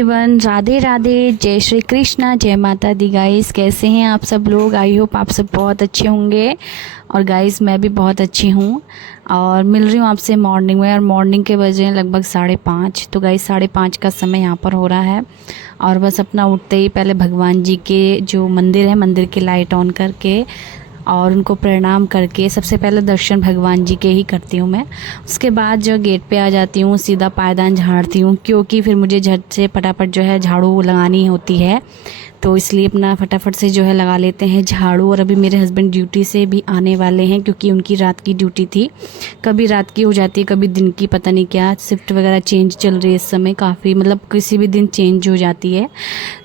Everyone, Radhe Radhe, जय श्री कृष्णा, जय माता दी। गाइस कैसे हैं आप सब लोग? आई होप आप सब बहुत अच्छे होंगे। और गाइस मैं भी बहुत अच्छी हूँ और मिल रही हूँ आपसे मॉर्निंग में। और मॉर्निंग के बजे हैं लगभग 5:30। तो गाइस 5:30 का समय यहाँ पर हो रहा है। और बस अपना उठते ही पहले भगवान जी के जो मंदिर है, मंदिर की लाइट ऑन करके और उनको प्रणाम करके सबसे पहले दर्शन भगवान जी के ही करती हूँ मैं। उसके बाद जो गेट पे आ जाती हूँ, सीधा पायदान झाड़ती हूँ, क्योंकि फिर मुझे झट से फटाफट जो है झाड़ू लगानी होती है। तो इसलिए अपना फटाफट से जो है लगा लेते हैं झाड़ू। और अभी मेरे हस्बैंड ड्यूटी से भी आने वाले हैं, क्योंकि उनकी रात की ड्यूटी थी। कभी रात की हो जाती है, कभी दिन की, पता नहीं क्या शिफ्ट वगैरह चेंज चल रही है इस समय काफ़ी, मतलब किसी भी दिन चेंज हो जाती है।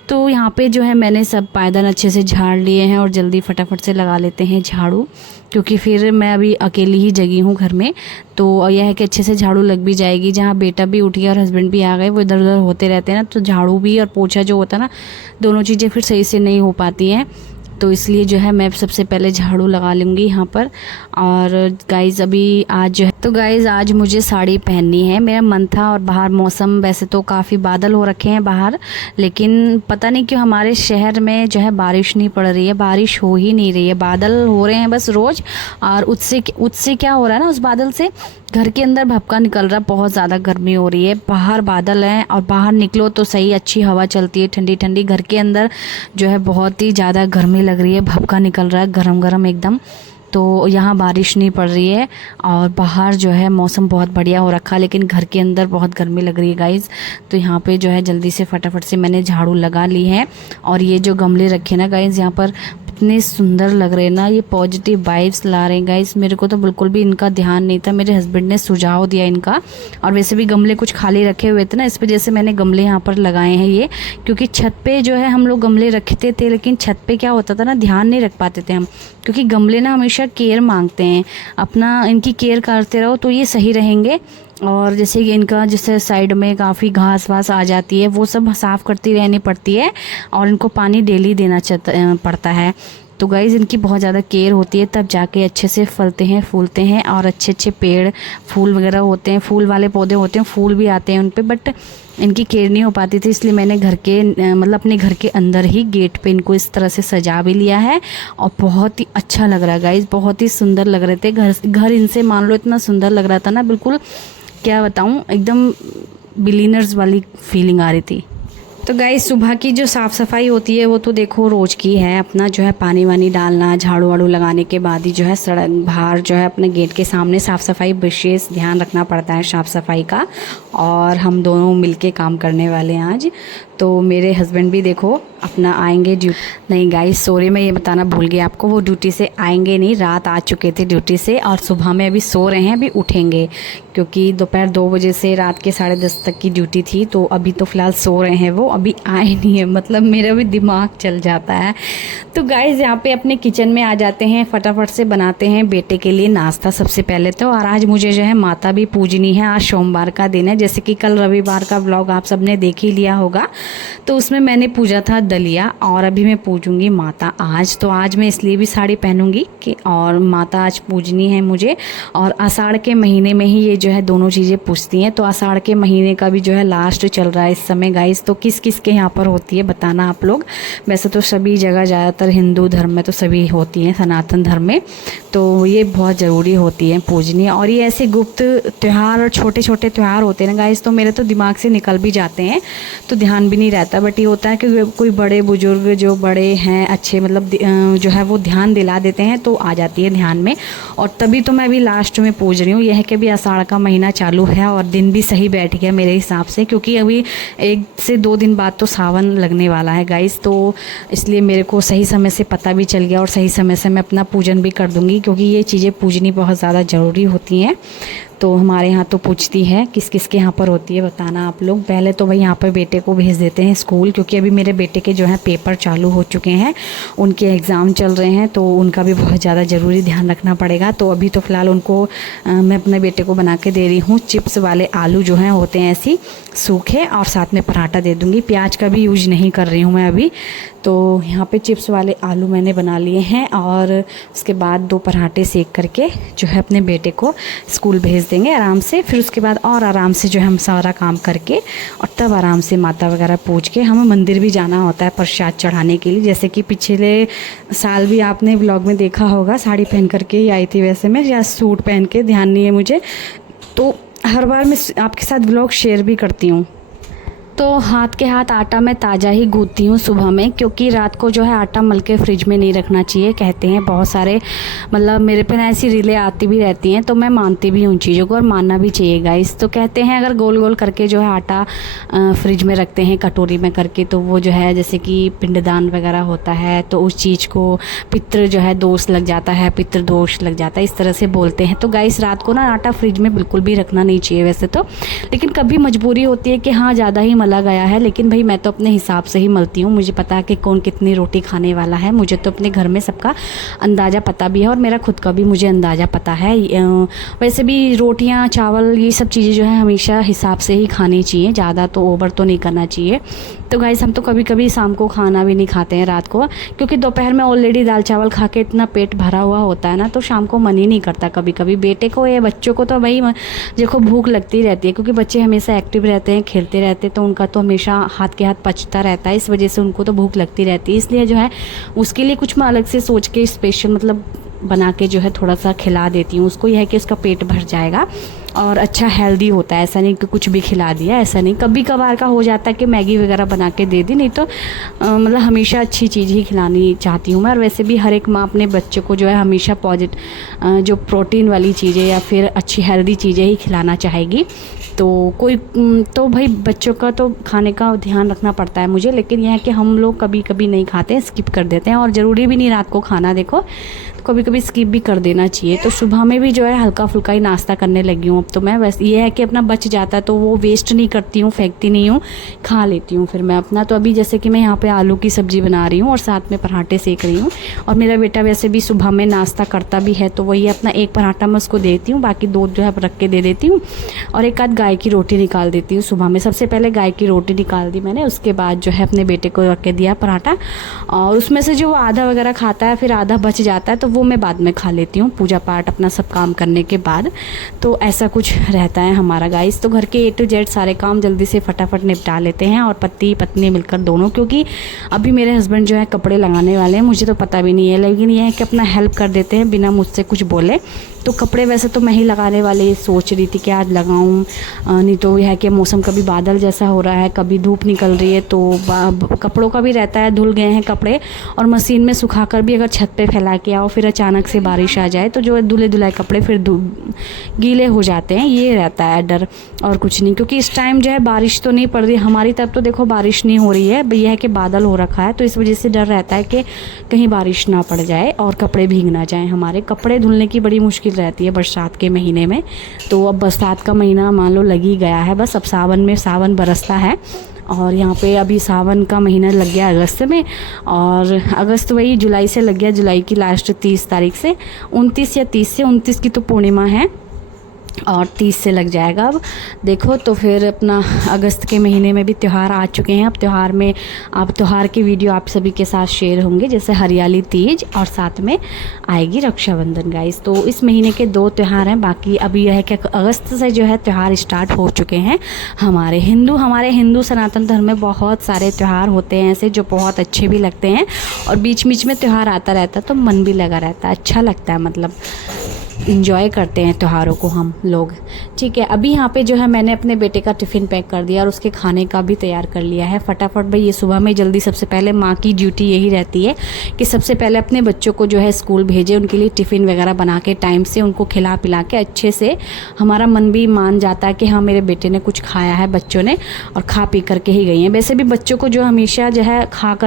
तो यहाँ पे जो है मैंने सब पायदान अच्छे से झाड़ लिए हैं और जल्दी फटाफट से लगा लेते हैं झाड़ू, क्योंकि फिर मैं अभी अकेली ही जगी हूँ घर में। तो यह है कि अच्छे से झाड़ू लग भी जाएगी। जहाँ बेटा भी उठ गया और हस्बैंड भी आ गए, वो इधर उधर होते रहते हैं ना, तो झाड़ू भी और पोछा जो होता है ना, दोनों चीज़ें फिर सही से नहीं हो पाती हैं। तो इसलिए जो है मैं सबसे पहले झाड़ू लगा लूँगी यहाँ पर। और गाइज़ अभी आज जो है, तो गाइज़ आज मुझे साड़ी पहननी है, मेरा मन था। और बाहर मौसम वैसे तो काफ़ी बादल हो रखे हैं बाहर, लेकिन पता नहीं क्यों हमारे शहर में जो है बारिश नहीं पड़ रही है, बारिश हो ही नहीं रही है। बादल हो रहे हैं बस रोज़, और उससे क्या हो रहा है ना, उस बादल से घर के अंदर भपका निकल रहा है। बहुत ज़्यादा गर्मी हो रही है, बाहर बादल हैं और बाहर निकलो तो सही अच्छी हवा चलती है ठंडी ठंडी। घर के अंदर जो है बहुत ही ज़्यादा गर्मी लग रही है, भपका निकल रहा है गरम गरम एकदम। तो यहाँ बारिश नहीं पड़ रही है और बाहर जो है मौसम बहुत बढ़िया हो रखा है, लेकिन घर के अंदर बहुत गर्मी लग रही है गाइज़। तो यहाँ पे जो है जल्दी से फटाफट से मैंने झाड़ू लगा ली है। और ये जो गमले रखे ना गाइज़, यहाँ पर इतने सुंदर लग रहे हैं ना, ये पॉजिटिव वाइब्स ला रहे हैं गाइस। मेरे को तो बिल्कुल भी इनका ध्यान नहीं था, मेरे हस्बैंड ने सुझाव दिया इनका। और वैसे भी गमले कुछ खाली रखे हुए थे ना, इस वजह से मैंने गमले यहाँ पर लगाए हैं ये। क्योंकि छत पे जो है हम लोग गमले रखते थे, लेकिन छत पे क्या होता था ना, ध्यान नहीं रख पाते थे हम, क्योंकि गमले ना हमेशा केयर मांगते हैं। अपना इनकी केयर करते रहो तो ये सही रहेंगे। और जैसे कि इनका जैसे साइड में काफ़ी घास वास आ जाती है, वो सब साफ़ करती रहनी पड़ती है। और इनको पानी डेली देना पड़ता है। तो गाइज़ इनकी बहुत ज़्यादा केयर होती है, तब जाके अच्छे से फलते हैं, फूलते हैं और अच्छे अच्छे पेड़ फूल वगैरह होते हैं। फूल वाले पौधे होते हैं, फूल भी आते हैं उन पे, बट इनकी केयर नहीं हो पाती थी। इसलिए मैंने घर के मतलब अपने घर के अंदर ही गेट पे इनको इस तरह से सजा भी लिया है। और बहुत ही अच्छा लग रहा है गाइज़, बहुत ही सुंदर लग रहे थे। घर इनसे मान लो इतना सुंदर लग रहा था ना, बिल्कुल क्या बताऊँ, एकदम बिलीनर्स वाली फीलिंग आ रही थी। तो गाइस सुबह की जो साफ़ सफाई होती है वो तो देखो रोज़ की है। अपना जो है पानी वानी डालना, झाड़ू वाड़ू लगाने के बाद ही जो है सड़क बाहर जो है अपने गेट के सामने साफ़ सफाई, विशेष ध्यान रखना पड़ता है साफ़ सफाई का। और हम दोनों मिलके काम करने वाले हैं आज। तो मेरे हस्बैंड भी देखो अपना आएंगे नहीं गाइस सॉरी, मैं ये बताना भूल गई आपको, वो ड्यूटी से आएंगे नहीं, रात आ चुके थे ड्यूटी से और सुबह में अभी सो रहे हैं, अभी उठेंगे। क्योंकि दोपहर 2 बजे से रात के 10:30 तक की ड्यूटी थी, तो अभी तो फ़िलहाल सो रहे हैं, वो अभी आए नहीं है। मतलब मेरा भी दिमाग चल जाता है। तो गाइस यहाँ पे अपने किचन में आ जाते हैं, फटाफट से बनाते हैं बेटे के लिए नाश्ता सबसे पहले तो। और आज मुझे जो है माता भी पूजनी है, आज सोमवार का दिन है। जैसे कि कल रविवार का व्लॉग आप सबने देख ही लिया होगा, तो उसमें मैंने पूजा था दलिया, और अभी मैं पूजूंगी माता आज। तो आज मैं इसलिए भी साड़ी पहनूंगी कि और माता आज पूजनी है मुझे। और आषाढ़ के महीने में ही ये जो है दोनों चीज़ें पूजती हैं। तो आषाढ़ के महीने का भी जो है लास्ट चल रहा है इस समय गाइस। तो किस किस के यहाँ पर होती है बताना आप लोग। वैसे तो सभी जगह ज़्यादातर हिंदू धर्म में तो सभी होती हैं, सनातन धर्म में तो ये बहुत ज़रूरी होती है पूजनी। और ये ऐसे गुप्त त्यौहार और छोटे छोटे त्यौहार होते हैं ना गाइस, तो मेरे तो दिमाग से निकल भी जाते हैं, तो ध्यान भी नहीं रहता। बट ये होता है कि कोई बड़े बुजुर्ग जो बड़े हैं अच्छे, मतलब जो है वो ध्यान दिला देते हैं, तो आ जाती है ध्यान में। और तभी तो मैं अभी लास्ट में पूज रही हूँ। यह है कि अभी आषाढ़ का महीना चालू है और दिन भी सही बैठ गया मेरे हिसाब से, क्योंकि अभी 1 से 2 दिन बाद तो सावन लगने वाला है गाइस। तो इसलिए मेरे को सही समय से पता भी चल गया और सही समय से मैं अपना पूजन भी कर दूँगी, क्योंकि ये चीज़ें पूजनी बहुत ज़्यादा ज़रूरी होती हैं। तो हमारे यहाँ तो पूछती है, किस किस के यहाँ पर होती है बताना आप लोग। पहले तो भाई यहाँ पर बेटे को भेज देते हैं स्कूल, क्योंकि अभी मेरे बेटे के जो है पेपर चालू हो चुके हैं, उनके एग्ज़ाम चल रहे हैं, तो उनका भी बहुत ज़्यादा ज़रूरी ध्यान रखना पड़ेगा। तो अभी तो फ़िलहाल उनको मैं अपने बेटे को बना के दे रही हूँ चिप्स वाले आलू जो हैं होते हैं ऐसी सूखे, और साथ में पराठा दे दूँगी। प्याज का भी यूज नहीं कर रही हूँ मैं अभी। तो यहाँ पे चिप्स वाले आलू मैंने बना लिए हैं, और उसके बाद 2 पराठे सेक करके जो है अपने बेटे को स्कूल भेज भेज देंगे आराम से। फिर उसके बाद और आराम से जो है हम सारा काम करके और तब आराम से माता वगैरह पूज के हमें मंदिर भी जाना होता है प्रसाद चढ़ाने के लिए। जैसे कि पिछले साल भी आपने व्लॉग में देखा होगा, साड़ी पहन करके ही आई थी वैसे मैं, या सूट पहन के, ध्यान नहीं है मुझे। तो हर बार मैं आपके साथ व्लॉग शेयर भी करती हूँ। तो हाथ के हाथ आटा मैं ताज़ा ही गूँथती हूँ सुबह में, क्योंकि रात को जो है आटा मल के फ्रिज में नहीं रखना चाहिए। कहते हैं बहुत सारे, मतलब मेरे पे ना ऐसी रीलें आती भी रहती हैं, तो मैं मानती भी हूँ चीज़ों को और मानना भी चाहिए गाइस। तो कहते हैं अगर गोल गोल करके जो है आटा फ्रिज में रखते हैं कटोरी में करके, तो वो जो है जैसे कि पिंडदान वगैरह होता है तो उस चीज़ को पितृ जो है दोष लग जाता है, पितृ दोष लग जाता है, इस तरह से बोलते हैं। तो गाइस रात को ना आटा फ्रिज में बिल्कुल भी रखना नहीं चाहिए वैसे तो, लेकिन कभी मजबूरी होती है कि हाँ ज़्यादा ही मला गया है, लेकिन भाई मैं तो अपने हिसाब से ही मलती हूँ। मुझे पता है कि कौन कितनी रोटी खाने वाला है, मुझे तो अपने घर में सबका अंदाज़ा पता भी है और मेरा खुद का भी मुझे अंदाज़ा पता है। वैसे भी रोटियाँ चावल ये सब चीज़ें जो है हमेशा हिसाब से ही खानी चाहिए, ज़्यादा तो ओवर तो नहीं करना चाहिए। तो गाइस हम तो कभी कभी शाम को खाना भी नहीं खाते हैं रात को, क्योंकि दोपहर में ऑलरेडी दाल चावल खा के इतना पेट भरा हुआ होता है ना, तो शाम को मन ही नहीं करता। कभी कभी बेटे को या बच्चों को तो भाई देखो भूख लगती रहती है, क्योंकि बच्चे हमेशा एक्टिव रहते हैं, खेलते रहते हैं, तो उनका तो हमेशा हाथ के हाथ पचता रहता है, इस वजह से उनको तो भूख लगती रहती है। इसलिए जो है उसके लिए कुछ मैं अलग से सोच के स्पेशल मतलब बना के जो है थोड़ा सा खिला देती हूँ उसको। यह है कि उसका पेट भर जाएगा और अच्छा हेल्दी होता है। ऐसा नहीं कि कुछ भी खिला दिया, ऐसा नहीं। कभी कभार का हो जाता है कि मैगी वगैरह बना के दे दी, नहीं तो मतलब हमेशा अच्छी चीज़ ही खिलानी चाहती हूँ मैं। और वैसे भी हर एक माँ अपने बच्चे को जो है हमेशा जो प्रोटीन वाली चीज़ें या फिर अच्छी हेल्दी चीज़ें ही खिलाना चाहेगी। तो कोई तो भाई बच्चों का तो खाने का ध्यान रखना पड़ता है मुझे, लेकिन यह है कि हम लोग कभी कभी नहीं खाते, स्किप कर देते हैं। और ज़रूरी भी नहीं रात को खाना, देखो कभी कभी स्किप भी कर देना चाहिए। तो सुबह में भी जो है हल्का फुल्का ही नाश्ता करने लगी हूँ अब तो मैं। बस ये है कि अपना बच जाता है तो वो वेस्ट नहीं करती हूँ, फेंकती नहीं हूँ, खा लेती हूँ फिर मैं अपना। तो अभी जैसे कि मैं यहाँ पे आलू की सब्ज़ी बना रही हूँ और साथ में पराठे सेक रही हूँ। और मेरा बेटा वैसे भी सुबह में नाश्ता करता भी है, तो वही अपना एक पराठा मैं उसको देती हूँ, बाकी दो जो है रख के दे देती हूँ। और एक आध गाय की रोटी निकाल देती हूँ सुबह में। सबसे पहले गाय की रोटी निकाल दी मैंने, उसके बाद जो है अपने बेटे को रख के दिया पराठा। और उसमें से जो आधा वगैरह खाता है फिर आधा बच जाता है, तो वो मैं बाद में खा लेती हूँ पूजा पाठ अपना सब काम करने के बाद। तो ऐसा कुछ रहता है हमारा गाइस। तो घर के A to Z सारे काम जल्दी से फटाफट निपटा लेते हैं, और पति पत्नी मिलकर दोनों, क्योंकि अभी मेरे हस्बैंड जो है कपड़े लगाने वाले हैं, मुझे तो पता भी नहीं है, लेकिन ये है कि अपना हेल्प कर देते हैं बिना मुझसे कुछ बोले। तो कपड़े वैसे तो मैं ही लगाने वाले सोच रही थी कि आज लगाऊं, नहीं तो यह है कि मौसम कभी बादल जैसा हो रहा है, कभी धूप निकल रही है, तो कपड़ों का भी रहता है, धुल गए हैं कपड़े और मशीन में सुखाकर भी अगर छत पे फैला के आओ, फिर अचानक से बारिश आ जाए तो जो धुले धुलाए कपड़े फिर गीले हो जाते हैं, ये रहता है डर और कुछ नहीं। क्योंकि इस टाइम जो है बारिश तो नहीं पड़ रही हमारी तरफ, तो देखो बारिश नहीं हो रही है, यह है कि बादल हो रखा है, तो इस वजह से डर रहता है कि कहीं बारिश ना पड़ जाए और कपड़े भीग ना जाए। हमारे कपड़े धुलने की बड़ी मुश्किल रहती है बरसात के महीने में। तो अब बरसात का महीना मान लो लग ही गया है, बस अब सावन बरसता है। और यहाँ पे अभी सावन का महीना लग गया अगस्त में, और अगस्त वही जुलाई से लग गया, जुलाई की लास्ट 30 तारीख से, 29 या 30 से 29 की तो पूर्णिमा है और 30 से लग जाएगा अब देखो। तो फिर अपना अगस्त के महीने में भी त्यौहार आ चुके हैं। अब त्यौहार में अब त्यौहार की वीडियो आप सभी के साथ शेयर होंगे, जैसे हरियाली तीज और साथ में आएगी रक्षाबंधन गाइस। तो इस महीने के 2 त्यौहार हैं, बाकी अभी यह है कि अगस्त से जो है त्यौहार स्टार्ट हो चुके हैं। हमारे हिंदू सनातन धर्म में बहुत सारे त्यौहार होते हैं ऐसे जो बहुत अच्छे भी लगते हैं, और बीच बीच में त्यौहार आता रहता है तो मन भी लगा रहता है, अच्छा लगता है, मतलब इंजॉय करते हैं त्योहारों को हम लोग। ठीक है, अभी यहाँ पे जो है मैंने अपने बेटे का टिफ़िन पैक कर दिया और उसके खाने का भी तैयार कर लिया है फटाफट। भाई ये सुबह में जल्दी, सबसे पहले माँ की ड्यूटी यही रहती है कि सबसे पहले अपने बच्चों को जो है स्कूल भेजे, उनके लिए टिफ़िन वगैरह बना के टाइम से उनको खिला पिला के अच्छे से, हमारा मन भी मान जाता है कि हाँ मेरे बेटे ने कुछ खाया है, बच्चों ने, और खा पी करके ही गई हैं। वैसे भी बच्चों को जो हमेशा जो है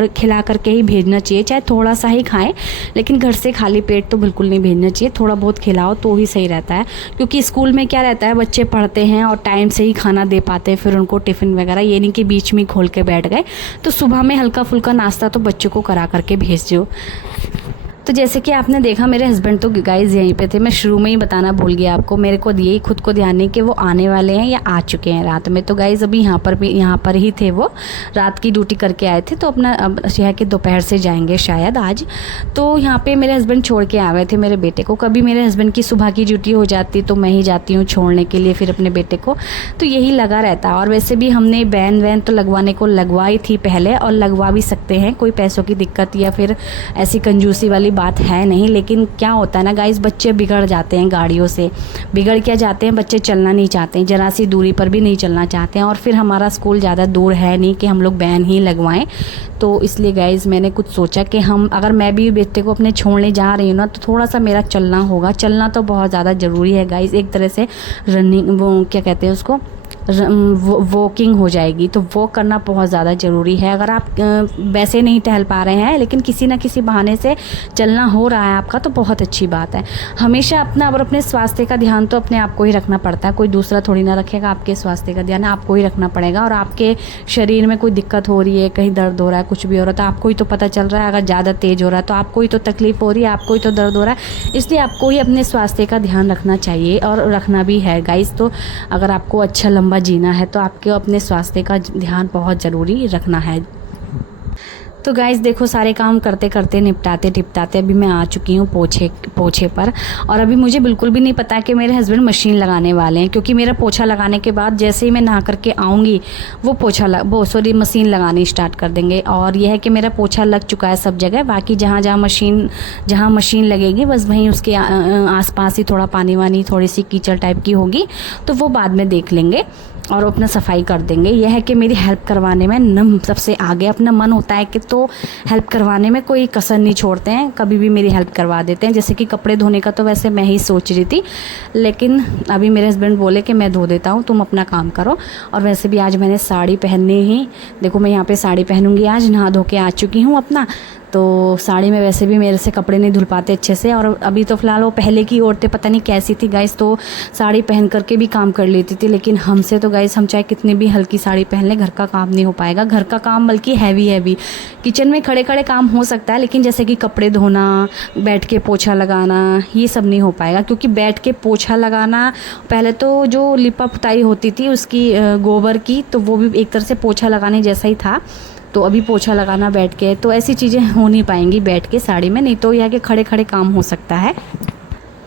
खिला करके ही भेजना चाहिए, चाहे थोड़ा सा ही खाएं, लेकिन घर से खाली पेट तो बिल्कुल नहीं भेजना चाहिए, थोड़ा बहुत खिलाओ तो ही सही रहता है। क्योंकि स्कूल में क्या रहता है, बच्चे पढ़ते हैं और टाइम से ही खाना दे पाते हैं, फिर उनको टिफ़िन वगैरह, ये नहीं कि बीच में खोल के बैठ गए। तो सुबह में हल्का फुल्का नाश्ता तो बच्चों को करा करके भेज दो। तो जैसे कि आपने देखा मेरे हस्बैंड तो गाइस यहीं पे थे, मैं शुरू में ही बताना भूल गया आपको, मेरे को यही खुद को ध्यान नहीं कि वो आने वाले हैं या आ चुके हैं रात में। तो गाइस अभी यहाँ पर ही थे, वो रात की ड्यूटी करके आए थे, तो अपना अब यह कि दोपहर से जाएंगे शायद आज। तो यहाँ पे मेरे हस्बैंड छोड़ के आ गए थे मेरे बेटे को। कभी मेरे हस्बैंड की सुबह की ड्यूटी हो जाती तो मैं ही जाती हूँ छोड़ने के लिए फिर अपने बेटे को, तो यही लगा रहता। और वैसे भी हमने वैन तो लगवाने को लगवाई थी पहले, और लगवा भी सकते हैं, कोई पैसों की दिक्कत या फिर ऐसी कंजूसी वाली बात है नहीं। लेकिन क्या होता है ना गाइस, बच्चे बिगड़ जाते हैं गाड़ियों से। बिगड़ क्या जाते हैं बच्चे, चलना नहीं चाहते हैं, ज़रा सी दूरी पर भी नहीं चलना चाहते हैं। और फिर हमारा स्कूल ज़्यादा दूर है नहीं कि हम लोग वैन ही लगवाएं। तो इसलिए गाइस मैंने कुछ सोचा कि हम अगर मैं भी बेटे को अपने छोड़ने जा रही हूँ ना, तो थोड़ा सा मेरा चलना होगा। चलना तो बहुत ज़्यादा ज़रूरी है गाइस, एक तरह से रनिंग, वो क्या कहते हैं उसको, वॉकिंग हो जाएगी। तो वॉक करना बहुत ज़्यादा ज़रूरी है। अगर आप वैसे नहीं टहल पा रहे हैं लेकिन किसी ना किसी बहाने से चलना हो रहा है आपका, तो बहुत अच्छी बात है। हमेशा अपना और अपने स्वास्थ्य का ध्यान तो अपने आप को ही रखना पड़ता है, कोई दूसरा थोड़ी ना रखेगा। आपके स्वास्थ्य का ध्यान आपको ही रखना पड़ेगा। और आपके शरीर में कोई दिक्कत हो रही है, कहीं दर्द हो रहा है, कुछ भी हो रहा है, तो आपको ही तो पता चल रहा है। अगर ज़्यादा तेज़ हो रहा है तो आपको ही तो तकलीफ़ हो रही है, आपको ही तो दर्द हो रहा है। इसलिए आपको ही अपने स्वास्थ्य का ध्यान रखना चाहिए और रखना भी है गाइस। तो अगर आपको अच्छा लंबा जीना है तो आपको अपने स्वास्थ्य का ध्यान बहुत ज़रूरी रखना है। तो गाइस देखो, सारे काम करते करते निपटाते टिपटाते अभी मैं आ चुकी हूँ पोछे पर। और अभी मुझे बिल्कुल भी नहीं पता कि मेरे हस्बैंड मशीन लगाने वाले हैं, क्योंकि मेरा पोछा लगाने के बाद जैसे ही मैं नहा करके आऊँगी वो मशीन लगानी स्टार्ट कर देंगे। और यह है कि मेरा पोछा लग चुका है सब जगह, बाकी जहाँ मशीन लगेगी बस वहीं उसके आसपास ही थोड़ा पानी वानी, थोड़ी सी कीचड़ टाइप की होगी, तो वो बाद में देख लेंगे और अपना सफाई कर देंगे। यह है कि मेरी हेल्प करवाने में सबसे आगे अपना मन होता है कि तो हेल्प करवाने में कोई कसर नहीं छोड़ते हैं, कभी भी मेरी हेल्प करवा देते हैं। जैसे कि कपड़े धोने का तो वैसे मैं ही सोच रही थी, लेकिन अभी मेरे हस्बैंड बोले कि मैं धो देता हूँ, तुम अपना काम करो। और वैसे भी आज मैंने साड़ी पहननी ही, देखो मैं यहाँ पे साड़ी पहनूंगी आज, नहा धो के आ चुकी हूँ अपना। तो साड़ी में वैसे भी मेरे से कपड़े नहीं धुल पाते अच्छे से। और अभी तो फ़िलहाल वो पहले की औरतें पता नहीं कैसी थी गाइस, तो साड़ी पहन करके भी काम कर लेती थी। लेकिन हमसे तो गाइस, हम चाहे कितनी भी हल्की साड़ी पहन लें, घर का काम नहीं हो पाएगा। घर का काम बल्कि हैवी किचन में खड़े खड़े काम हो सकता है, लेकिन जैसे कि कपड़े धोना, बैठ के पोछा लगाना, ये सब नहीं हो पाएगा। क्योंकि बैठ के पोछा लगाना, पहले तो जो लिपा पुताई होती थी उसकी गोबर की, तो वो भी एक तरह से पोछा लगाने जैसा ही था। तो अभी पोछा लगाना बैठ के, तो ऐसी चीज़ें हो नहीं पाएंगी बैठ के साड़ी में, नहीं तो यह कि खड़े खड़े काम हो सकता है।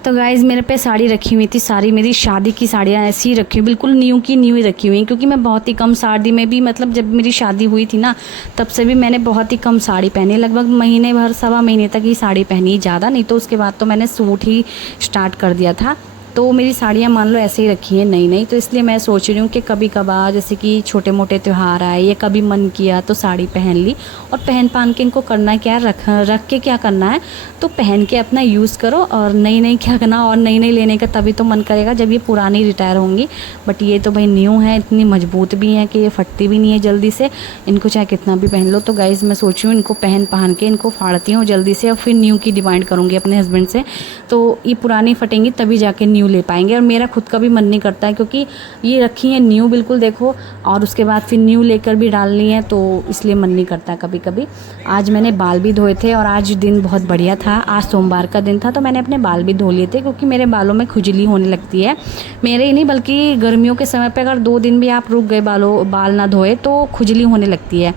तो गाइज़ मेरे पे साड़ी रखी हुई थी, सारी मेरी शादी की साड़ियाँ ऐसी ही रखी हुई, बिल्कुल न्यू की न्यू ही रखी हुई, क्योंकि मैं बहुत ही कम शादी में भी, मतलब जब मेरी शादी हुई थी ना, तब से भी मैंने बहुत ही कम साड़ी पहनी, लगभग महीने भर, सवा महीने तक ही साड़ी पहनी, ज़्यादा नहीं। तो उसके बाद तो मैंने सूट ही स्टार्ट कर दिया था। तो मेरी साड़ियाँ मान लो ऐसे ही रखी हैं नई। तो इसलिए मैं सोच रही हूँ कि कभी कभार जैसे कि छोटे मोटे त्यौहार आए या कभी मन किया तो साड़ी पहन ली। और पहन के इनको करना क्या, रख के क्या करना है, तो पहन के अपना यूज़ करो। और नई क्या करना, और नई लेने का तभी तो मन करेगा जब ये पुरानी रिटायर होंगी। बट ये तो भाई न्यू है, इतनी मजबूत भी हैं कि ये फटती भी नहीं है जल्दी से, इनको चाहे कितना भी पहन लो। तो गाइज़ मैं सोच रही हूँ इनको पहन के इनको फाड़ती हूँ जल्दी से, और फिर न्यू की डिमांड करूँगी अपने हस्बैंड से। तो ये पुरानी फटेंगी तभी जाके न्यू ले पाएंगे। और मेरा खुद का भी मन नहीं करता है, क्योंकि ये रखी है न्यू बिल्कुल देखो, और उसके बाद फिर न्यू लेकर भी डालनी है, तो इसलिए मन नहीं करता कभी कभी। आज मैंने बाल भी धोए थे और आज दिन बहुत बढ़िया था, आज सोमवार का दिन था, तो मैंने अपने बाल भी धो लिए थे। क्योंकि मेरे बालों में खुजली होने लगती है, मेरे ही नहीं बल्कि गर्मियों के समय पर अगर 2 दिन भी आप रुक गए बाल ना धोए तो खुजली होने लगती है,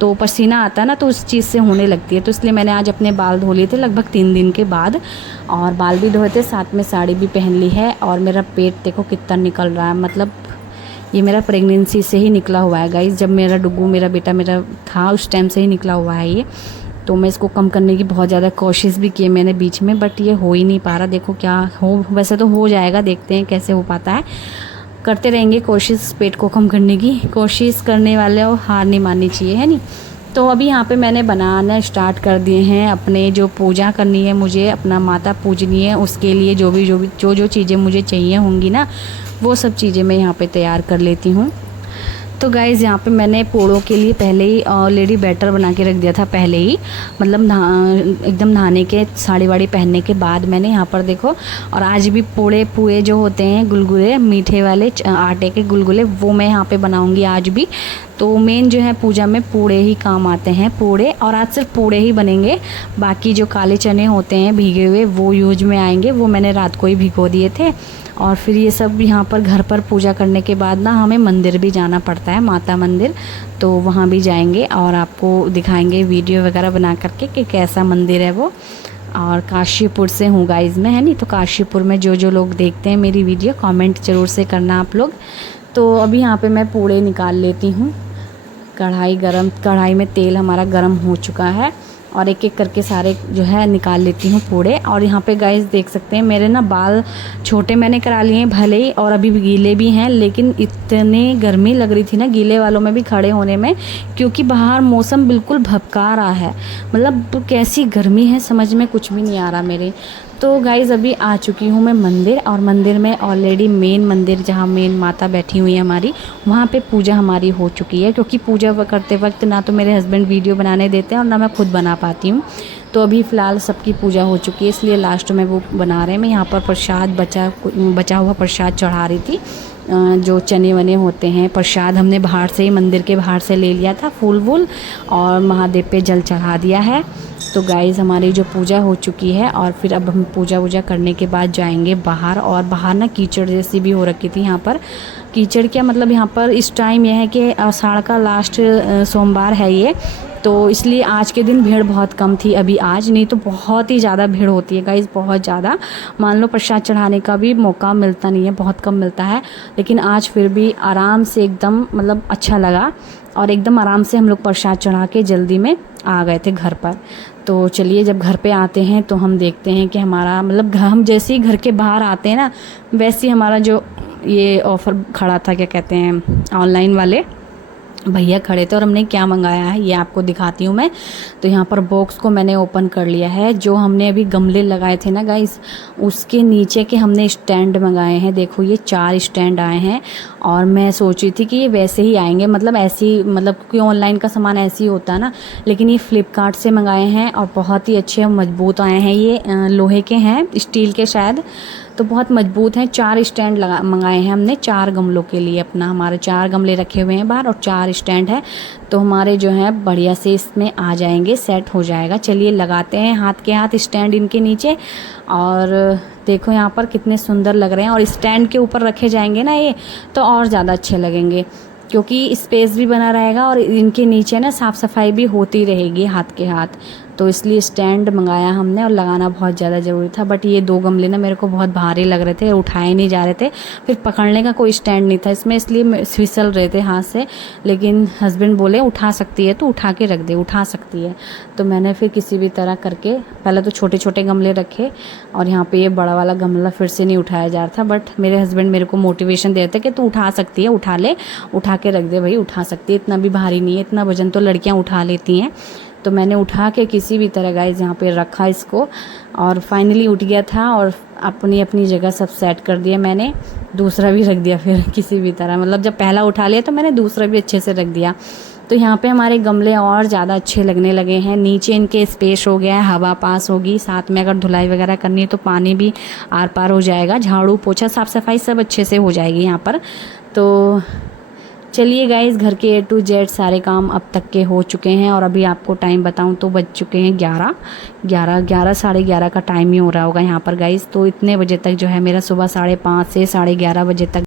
तो पसीना आता है ना, तो उस चीज़ से होने लगती है। तो इसलिए मैंने आज अपने बाल धो लिए थे लगभग 3 दिन के बाद, और बाल भी धोए थे, साथ में साड़ी भी पहन ली है। और मेरा पेट देखो कितना निकल रहा है, मतलब ये मेरा प्रेगनेंसी से ही निकला हुआ है गाइस। जब मेरा डुग्गू, मेरा बेटा मेरा था, उस टाइम से ही निकला हुआ है ये। तो मैं इसको कम करने की बहुत ज़्यादा कोशिश भी की मैंने बीच में, बट ये हो ही नहीं पा रहा। देखो क्या हो, वैसे तो हो जाएगा, देखते हैं कैसे हो पाता है। करते रहेंगे कोशिश पेट को कम करने की, कोशिश करने वाले को हार नहीं माननी चाहिए, है नहीं। तो अभी यहाँ पे मैंने बनाना स्टार्ट कर दिए हैं। अपने जो पूजा करनी है मुझे, अपना माता पूजनी है, उसके लिए जो चीज़ें मुझे चाहिए होंगी ना, वो सब चीज़ें मैं यहाँ पे तैयार कर लेती हूँ। तो गाइज़ यहाँ पे मैंने पोड़ों के लिए पहले ही ऑलरेडी बैटर बना के रख दिया था पहले ही, मतलब एकदम नहाने के, साड़ी वाड़ी पहनने के बाद मैंने यहाँ पर देखो। और आज भी पुए जो होते हैं गुलगुले, मीठे वाले आटे के गुलगुले, वो मैं यहाँ पे बनाऊँगी आज भी। तो मेन जो है पूजा में पूड़े ही काम आते हैं, पूड़े, और आज सिर्फ पूड़े ही बनेंगे। बाकी जो काले चने होते हैं भीगे हुए वो यूज में आएंगे, वो मैंने रात को ही भिगो दिए थे। और फिर ये सब यहाँ पर घर पर पूजा करने के बाद ना हमें मंदिर भी जाना पड़ता है, माता मंदिर, तो वहाँ भी जाएंगे और आपको दिखाएंगे वीडियो वगैरह बना करके कि कैसा मंदिर है वो। और काशीपुर से हूँ गाइज़ मैं, है नहीं, तो काशीपुर में जो जो लोग देखते हैं मेरी वीडियो कमेंट ज़रूर से करना आप लोग। तो अभी यहाँ पे मैं पूड़े निकाल लेती हूँ। कढ़ाई में तेल हमारा गर्म हो चुका है और एक एक करके सारे जो है निकाल लेती हूँ पूड़े। और यहाँ पे गाइस देख सकते हैं मेरे ना बाल छोटे मैंने करा लिए हैं भले ही, और अभी भी गीले भी हैं, लेकिन इतने गर्मी लग रही थी ना गीले वालों में भी खड़े होने में, क्योंकि बाहर मौसम बिल्कुल भपका रहा है, मतलब कैसी गर्मी है समझ में कुछ भी नहीं आ रहा मेरे। तो गाइज़ अभी आ चुकी हूँ मैं मंदिर, और मंदिर में ऑलरेडी मेन मंदिर जहाँ मेन माता बैठी हुई है हमारी, वहाँ पे पूजा हमारी हो चुकी है। क्योंकि पूजा करते वक्त ना तो मेरे हस्बैंड वीडियो बनाने देते हैं और ना मैं खुद बना पाती हूँ। तो अभी फ़िलहाल सबकी पूजा हो चुकी है, इसलिए लास्ट में वो बना रहे हैं। मैं यहाँ पर प्रसाद बचा हुआ प्रसाद चढ़ा रही थी। जो चने वने होते हैं प्रसाद हमने बाहर से ही मंदिर के बाहर से ले लिया था, फूल वूल, और महादेव पे जल चढ़ा दिया है। तो गाइज़ हमारी जो पूजा हो चुकी है, और फिर अब हम पूजा वूजा करने के बाद जाएंगे बाहर। और बाहर ना कीचड़ जैसी भी हो रखी थी यहाँ पर। कीचड़ क्या मतलब, यहाँ पर इस टाइम यह है कि आषाढ़ का लास्ट सोमवार है ये, तो इसलिए आज के दिन भीड़ बहुत कम थी अभी आज, नहीं तो बहुत ही ज़्यादा भीड़ होती है गाइज़, बहुत ज़्यादा। मान लो प्रसाद चढ़ाने का भी मौका मिलता नहीं है, बहुत कम मिलता है, लेकिन आज फिर भी आराम से एकदम मतलब अच्छा लगा, और एकदम आराम से हम लोग प्रसाद चढ़ा के जल्दी में आ गए थे घर पर। तो चलिए जब घर पे आते हैं तो हम देखते हैं कि हमारा मतलब हम जैसे ही घर के बाहर आते हैं ना, वैसे ही हमारा जो ये ऑफ़र खड़ा था, क्या कहते हैं, ऑनलाइन वाले भैया खड़े थे, और हमने क्या मंगाया है ये आपको दिखाती हूँ मैं। तो यहाँ पर बॉक्स को मैंने ओपन कर लिया है। जो हमने अभी गमले लगाए थे ना गाइस, उसके नीचे के हमने स्टैंड मंगाए हैं। देखो ये 4 स्टैंड आए हैं, और मैं सोच रही थी कि ये वैसे ही आएंगे, मतलब ऐसी, मतलब क्योंकि ऑनलाइन का सामान ऐसे ही होता है ना, लेकिन ये फ्लिपकार्ट से मंगाए हैं और बहुत ही अच्छे मजबूत आए हैं। ये लोहे के हैं, स्टील के शायद, तो बहुत मजबूत हैं। 4 स्टैंड मंगाए हैं हमने 4 गमलों के लिए अपना, हमारे 4 गमले रखे हुए हैं बाहर और 4 स्टैंड है, तो हमारे जो है बढ़िया से इसमें आ जाएंगे, सेट हो जाएगा। चलिए लगाते हैं हाथ के हाथ स्टैंड इनके नीचे, और देखो यहाँ पर कितने सुंदर लग रहे हैं। और स्टैंड के ऊपर रखे जाएंगे ना ये, तो और ज़्यादा अच्छे लगेंगे, क्योंकि स्पेस भी बना रहेगा और इनके नीचे ना साफ़ सफाई भी होती रहेगी हाथ के हाथ। तो इसलिए स्टैंड मंगाया हमने, और लगाना बहुत ज़्यादा ज़रूरी था। बट ये 2 गमले ना मेरे को बहुत भारी लग रहे थे, उठाए नहीं जा रहे थे, फिर पकड़ने का कोई स्टैंड नहीं था इसमें, इसलिए फिसल रहे थे हाथ से। लेकिन हस्बैंड बोले उठा सकती है तो उठा के रख दे, उठा सकती है। तो मैंने फिर किसी भी तरह करके पहले तो छोटे छोटे गमले रखे, और यहाँ पे ये बड़ा वाला गमला फिर से नहीं उठाया जा रहा था। बट मेरे हस्बैंड मेरे को मोटिवेशन दे रहे थे कि तू उठा सकती है, उठा ले, उठा के रख दे भाई, उठा सकती है, इतना भी भारी नहीं है, इतना वजन तो लड़कियाँ उठा लेती हैं। तो मैंने उठा के किसी भी तरह गाइस यहाँ पे रखा इसको, और फाइनली उठ गया था, और अपनी अपनी जगह सब सेट कर दिया मैंने। दूसरा भी रख दिया फिर किसी भी तरह, मतलब जब पहला उठा लिया तो मैंने दूसरा भी अच्छे से रख दिया। तो यहाँ पे हमारे गमले और ज़्यादा अच्छे लगने लगे हैं। नीचे इनके स्पेस हो गया है, हवा पास होगी, साथ में अगर धुलाई वगैरह करनी है तो पानी भी आर पार हो जाएगा, झाड़ू पोछा साफ़ सफाई सब अच्छे से हो जाएगी यहाँ पर। तो चलिए गाइज़ घर के A to Z सारे काम अब तक के हो चुके हैं, और अभी आपको टाइम बताऊं तो बज चुके हैं 11 साढ़े 11 का टाइम ही हो रहा होगा यहाँ पर गाइज़। तो इतने बजे तक जो है मेरा सुबह 5:30 से 11:30 बजे तक